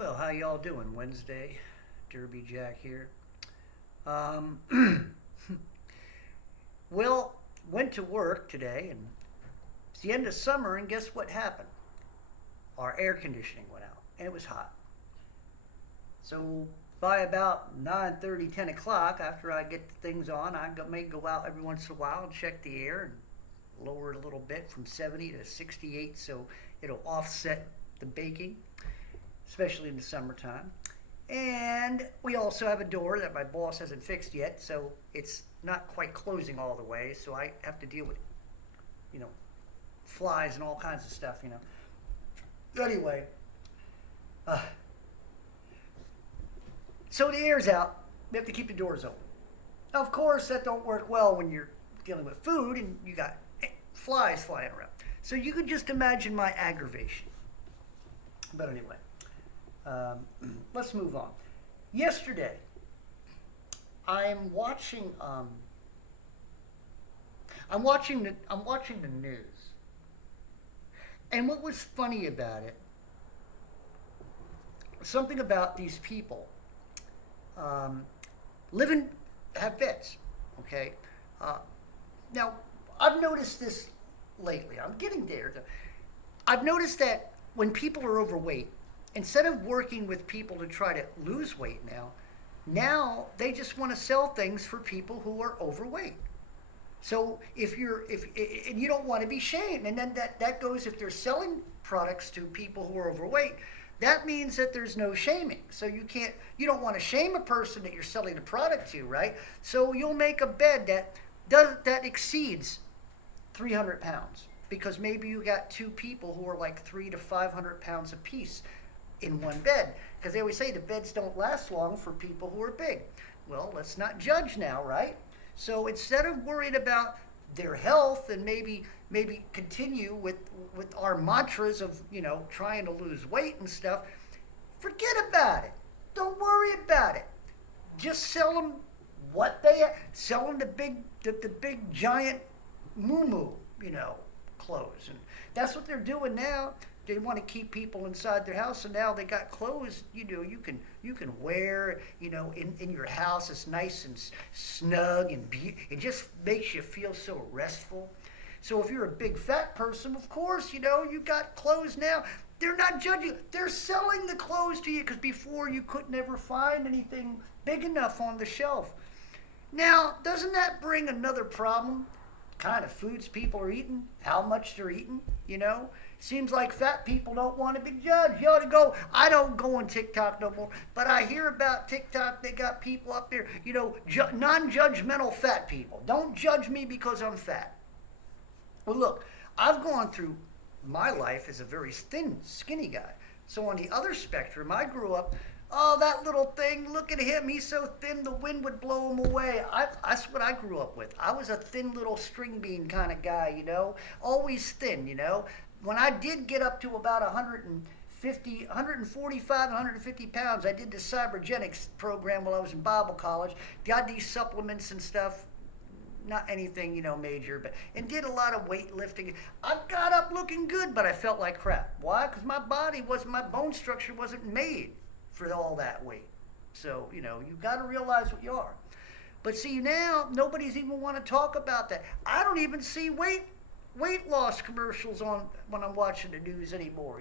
Well, how y'all doing? Wednesday, Derby Jack here. Um, well, went to work today, and it's the end of summer, and guess what happened? Our air conditioning went out, and it was hot. So by about 9:30, 10 o'clock, after I get the things on, may go out every once in a while and check the air and lower it a little bit from 70 to 68, so it'll offset the baking, especially in the summertime. And we also have a door that my boss hasn't fixed yet, so it's not quite closing all the way, so I have to deal with, you know, flies and all kinds of stuff. Anyway, uh, so the air's out. We have to keep the doors open. Of course, that don't work well when you're dealing with food and you got flies flying around. So you could just imagine my aggravation. But anyway, um, let's move on. Yesterday, I'm watching. I'm watching the news, and what was funny about it? Something about these people um, living have pets. Okay, uh, now I've noticed this lately. I'm getting there. I've noticed that when people are overweight, instead of working with people to try to lose weight now they just want to sell things for people who are overweight. So if and you don't want to be shamed, and then that goes if they're selling products to people who are overweight, that means that there's no shaming. So you don't want to shame a person that you're selling a product to, right? So you'll make a bed that exceeds 300 pounds because maybe you got two people who are like 300 to 500 pounds apiece in one bed, because they always say the beds don't last long for people who are big. Well, let's not judge now, right? So instead of worried about their health and maybe continue with our mantras of trying to lose weight and stuff, forget about it. Don't worry about it. Just sell them sell them the big giant moo clothes, and that's what they're doing now. They want to keep people inside their house, and now they got clothes. You can wear in your house. It's nice and snug, and it just makes you feel so restful. So if you're a big fat person, of course you got clothes now. They're not judging. They're selling the clothes to you because before you could never find anything big enough on the shelf. Now, doesn't that bring another problem? Kind of foods people are eating, how much they're eating. Seems like fat people don't want to be judged. You ought to go. I don't go on TikTok no more, but I hear about TikTok. They got people up there, non-judgmental fat people. Don't judge me because I'm fat. Well, look, I've gone through my life as a very thin, skinny guy. So on the other spectrum, I grew up, oh, that little thing, look at him. He's so thin the wind would blow him away. That's what I grew up with. I was a thin little string bean kind of guy, always thin. When I did get up to about 145, 150 pounds, I did the cybergenics program while I was in Bible college, got these supplements and stuff, not anything, major, and did a lot of weightlifting. I got up looking good, but I felt like crap. Why? Because my bone structure wasn't made for all that weight. So, you've got to realize what you are. But see, now nobody's even want to talk about that. I don't even see weight loss commercials on when I'm watching the news anymore,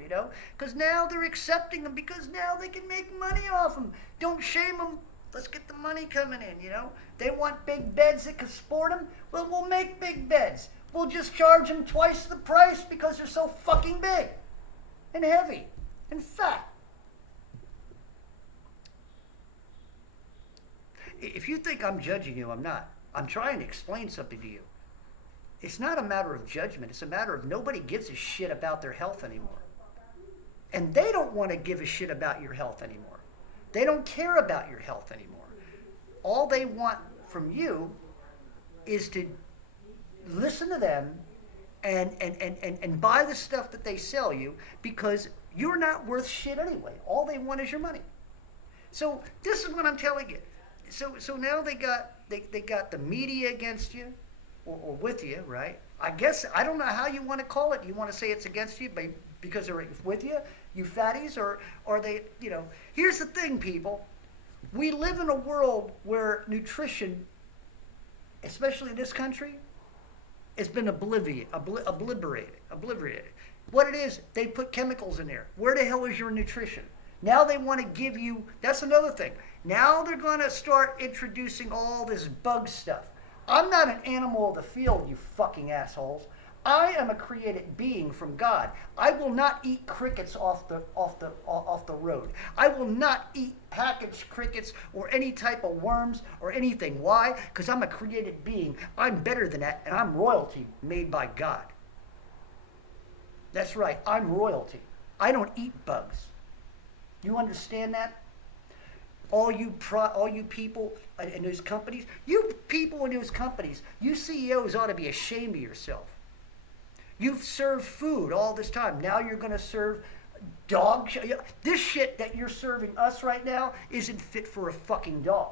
because now they're accepting them because now they can make money off them. Don't shame them. Let's get the money coming in, They want big beds that can support them. Well, we'll make big beds. We'll just charge them twice the price because they're so fucking big and heavy and fat. If you think I'm judging you, I'm not. I'm trying to explain something to you. It's not a matter of judgment. It's a matter of nobody gives a shit about their health anymore. And they don't want to give a shit about your health anymore. They don't care about your health anymore. All they want from you is to listen to them and buy the stuff that they sell you because you're not worth shit anyway. All they want is your money. So this is what I'm telling you. So now they got the media against you or with you, right? I guess I don't know how you want to call it. You want to say it's against you because they're with you, you fatties, or are they, here's the thing, people. We live in a world where nutrition, especially in this country, has been obliterated. What it is, they put chemicals in there. Where the hell is your nutrition? Now they want to give you, that's another thing. Now they're going to start introducing all this bug stuff. I'm not an animal of the field, you fucking assholes. I am a created being from God. I will not eat crickets off the road. I will not eat packaged crickets or any type of worms or anything. Why? Because I'm a created being. I'm better than that, and I'm royalty made by God. That's right. I'm royalty. I don't eat bugs. You understand that? All you people in those companies, you people in those companies, you CEOs ought to be ashamed of yourself. You've served food all this time. Now you're going to serve dog shit. This shit that you're serving us right now isn't fit for a fucking dog.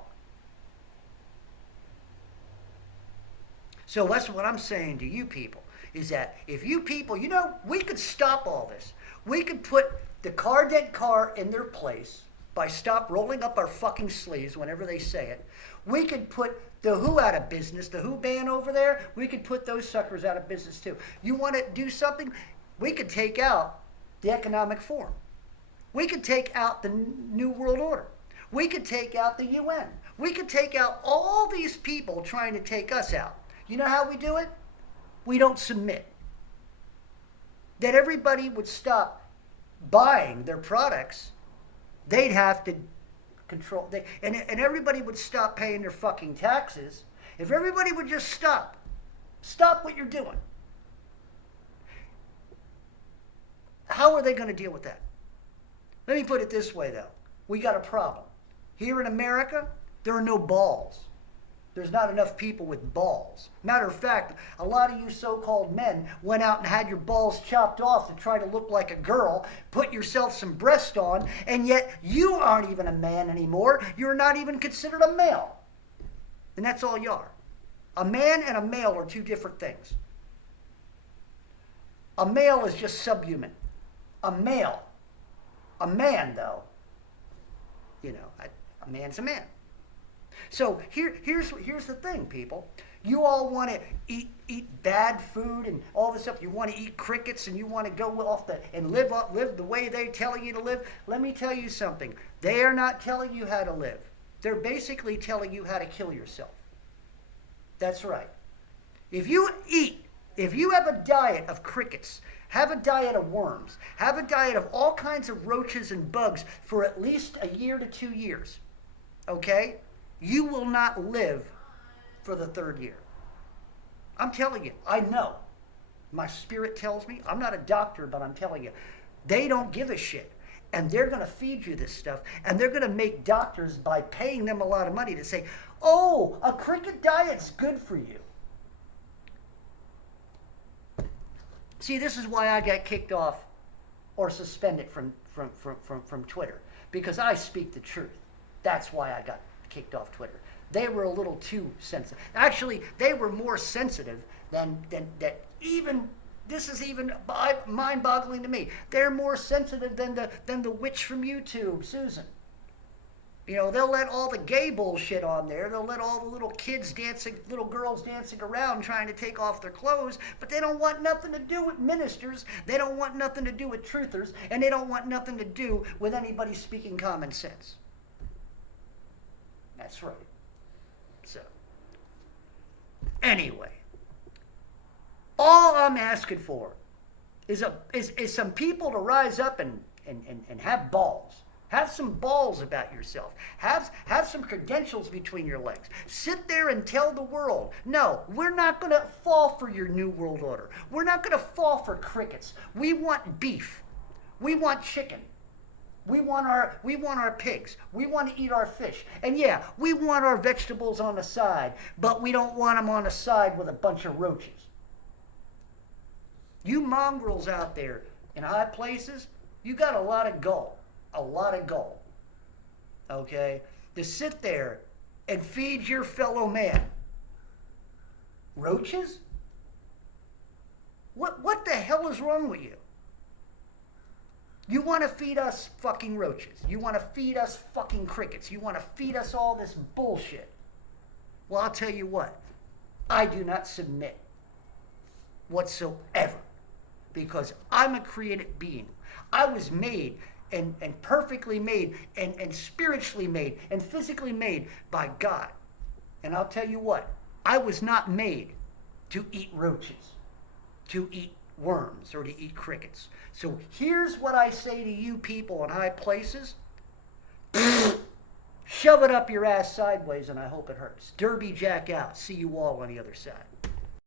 So that's what I'm saying to you people, is that if you people, we could stop all this. We could put the dead car in their place by stop rolling up our fucking sleeves whenever they say it. We could put the Who out of business, the Who band over there, we could put those suckers out of business too. You want to do something? We could take out the Economic Forum. We could take out the New World Order. We could take out the UN. We could take out all these people trying to take us out. You know how we do it? We don't submit. That everybody would stop buying their products. They'd have to control, and everybody would stop paying their fucking taxes. If everybody would just stop what you're doing. How are they going to deal with that? Let me put it this way, though. We got a problem. Here in America, there are no balls. There's not enough people with balls. Matter of fact, a lot of you so-called men went out and had your balls chopped off to try to look like a girl, put yourself some breast on, and yet you aren't even a man anymore. You're not even considered a male. And that's all you are. A man and a male are two different things. A male is just subhuman. A man, though, a man's a man. So here's the thing, people. You all want to eat bad food and all this stuff. You want to eat crickets and you want to go off and live the way they're telling you to live. Let me tell you something. They are not telling you how to live. They're basically telling you how to kill yourself. That's right. If you have a diet of crickets, have a diet of worms, have a diet of all kinds of roaches and bugs for at least a year to 2 years, okay? You will not live for the 3rd year. I'm telling you, I know. My spirit tells me. I'm not a doctor, but I'm telling you. They don't give a shit. And they're going to feed you this stuff. And they're going to make doctors, by paying them a lot of money, to say, oh, a cricket diet's good for you. See, this is why I got kicked off or suspended from Twitter. Because I speak the truth. That's why I got kicked off Twitter. They were a little too sensitive. Actually, they were more sensitive than that. Even this is even mind-boggling to me. They're more sensitive than the witch from YouTube, Susan. They'll let all the gay bullshit on there. They'll let all the little girls dancing around trying to take off their clothes, but they don't want nothing to do with ministers. They don't want nothing to do with truthers, and they don't want nothing to do with anybody speaking common sense. That's right. So, anyway, all I'm asking for is some people to rise up and have balls. Have some balls about yourself. Have some credentials between your legs. Sit there and tell the world, no, we're not going to fall for your New World Order. We're not going to fall for crickets. We want beef. We want chicken. We want our pigs. We want to eat our fish. And yeah, we want our vegetables on the side, but we don't want them on the side with a bunch of roaches. You mongrels out there in high places, you got a lot of gall. A lot of gall. Okay? To sit there and feed your fellow man. Roaches? What the hell is wrong with you? You want to feed us fucking roaches. You want to feed us fucking crickets. You want to feed us all this bullshit. Well, I'll tell you what. I do not submit whatsoever because I'm a created being. I was made and perfectly made and spiritually made and physically made by God. And I'll tell you what. I was not made to eat roaches, to eat worms, or to eat crickets. So here's what I say to you people in high places. Shove it up your ass sideways and I hope it hurts. Derby Jack out. See you all on the other side.